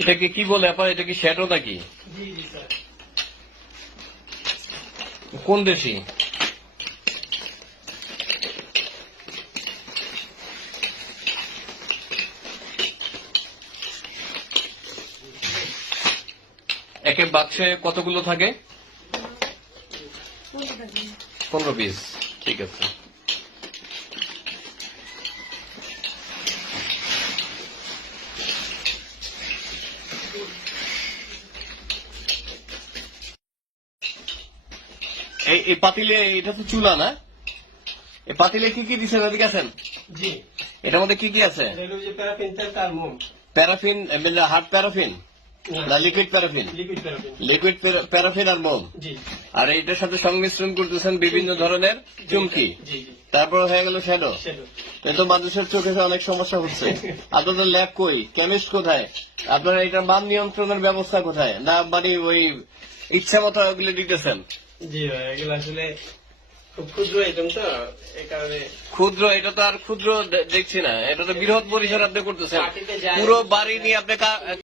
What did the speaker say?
এটাকে কি বলে আপনার? এটা কি শ্যাডো নাকি? কোন দেশি? একে বাক্সে কতগুলো থাকে? 15 পিস। ঠিক আছে। এই পাতিলে, এটা তো চুলা না? এই পাতিলে কি কি দিচ্ছেন? এদিকে আছেন। জি, এটার মধ্যে কি কি আছে? প্যারাফিন তেল তার মোম। প্যারাফিন, হার্ড প্যারাফিন না liquid paraffin? Liquid paraffin. Liquid paraffin আর মোম। জি। আর এটার সাথে সংমিশ্রণ করতেছেন বিভিন্ন ধরনের চুমকি। জি জি। তারপর হয়ে গেল শ্যাডো। শ্যাডো। তো মানুষের চোখে অনেক সমস্যা হচ্ছে। আপনাদের ল্যাব কই? কেমিস্ট কোথায়? আপনারা এটার মান নিয়ন্ত্রণের ব্যবস্থা কোথায়? না মানে ওই ইচ্ছা মতো ওগুলো দিতেছেন? জি ভাই, এগুলো আসলে খুব ক্ষুদ্র আইটেম তো, এই কারণে। ক্ষুদ্র? এটা তো আর ক্ষুদ্র দেখছি না, এটা তো বৃহৎ পরিসর আপনি করতেছেন। পার্টিতে যায়। পুরো বাড়ি নিয়ে আপনি